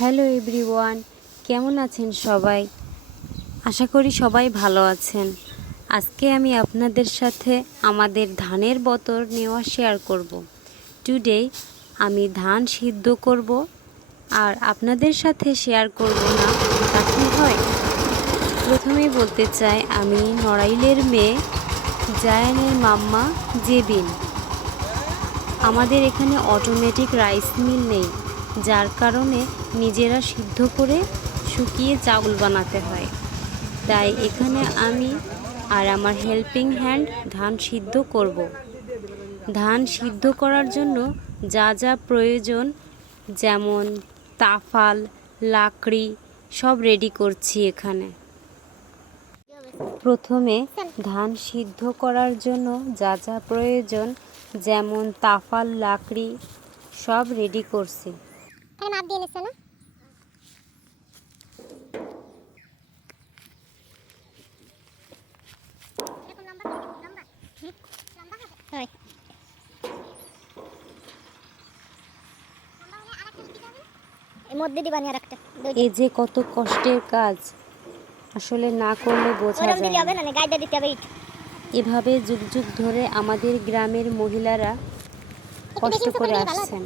Hello everyone, কেমন আছেন সবাই? আশা করি সবাই ভালো আছেন। আজকে আমি আপনাদের সাথে আমাদের ধানের বতর নেওয়া শেয়ার করব। টুডে আমি ধান সিদ্ধ করব আর আপনাদের সাথে শেয়ার করব না, তা কি হয়? প্রথমেই বলতে চাই, আমি নড়াইলের মেয়ে জায়ানের মাম্মা জেবিন। আমাদের এখানে অটোমেটিক রাইস মিল নেই। যার কারণে নিজেরা সিদ্ধ করে শুকিয়ে চাউল বানাতে হয়। তাই এখানে আমি আর আমার হেল্পিং হ্যান্ড ধান সিদ্ধ করব। ধান সিদ্ধ করার জন্য যা যা প্রয়োজন, যেমন তাফাল, লাকড়ি, সব রেডি করছি এখানে। প্রথমে ধান সিদ্ধ করার জন্য যা যা প্রয়োজন, যেমন তাফাল, লাকড়ি, সব রেডি করছি। এখানে মাপ দিয়ে নিচ্ছে না? মধ্যে দিবানি আর একটা এই যে কত কষ্টের কাজ। আসলে না করলে বোঝা যায় না। না গাইডা দিতে হবে এভাবে যুগ যুগ ধরে আমাদের গ্রামের মহিলারা কষ্ট করে আসছেন।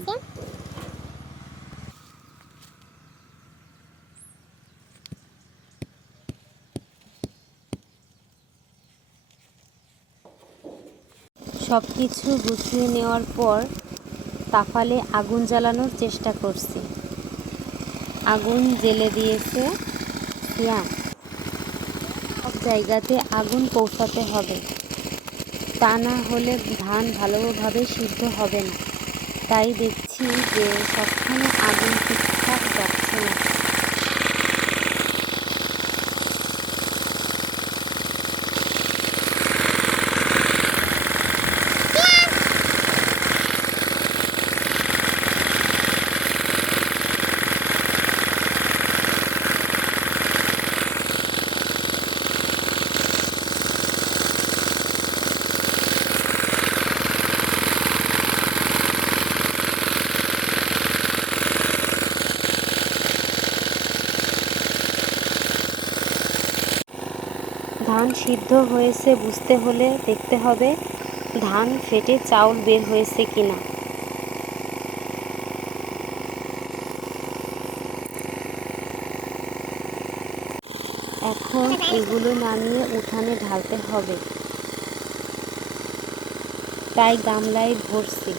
সব কিছু গুছিয়ে নেওয়ার পর তাফালে আগুন জ্বালানোর চেষ্টা করছি। আগুন জেলে দিয়েছে সিয়াম। সব জায়গাতে আগুন পৌঁছাতে হবে। তা না হলে ধান ভালোভাবে সিদ্ধ হবে না। তাই দেখছি যে সবখানে আগুন ঠিকঠাক যাচ্ছে না। ধান সিদ্ধ হয়েছে বুঝতে হলে দেখতে হবে, ধান ফেটে চাউল বের হয়েছে কিনা। এখন এগুলো নামিয়ে উঠানে ঢালতে হবে। তাই গামলায় ভরছি।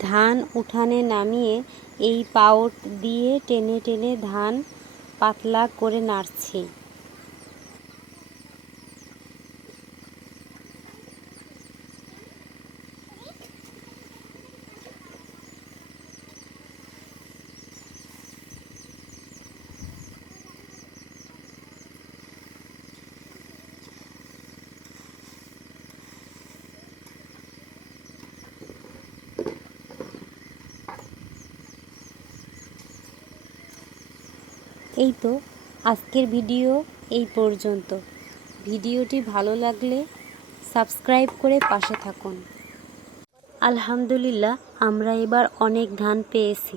ধান উঠানে নামিয়ে এই পাউট দিয়ে টেনে টেনে ধান পাতলা করে নাড়ছি। এই তো, আজকের ভিডিও এই পর্যন্ত। ভিডিওটি ভালো লাগলে সাবস্ক্রাইব করে পাশে থাকুন। আলহামদুলিল্লাহ, আমরা এবার অনেক ধান পেয়েছি।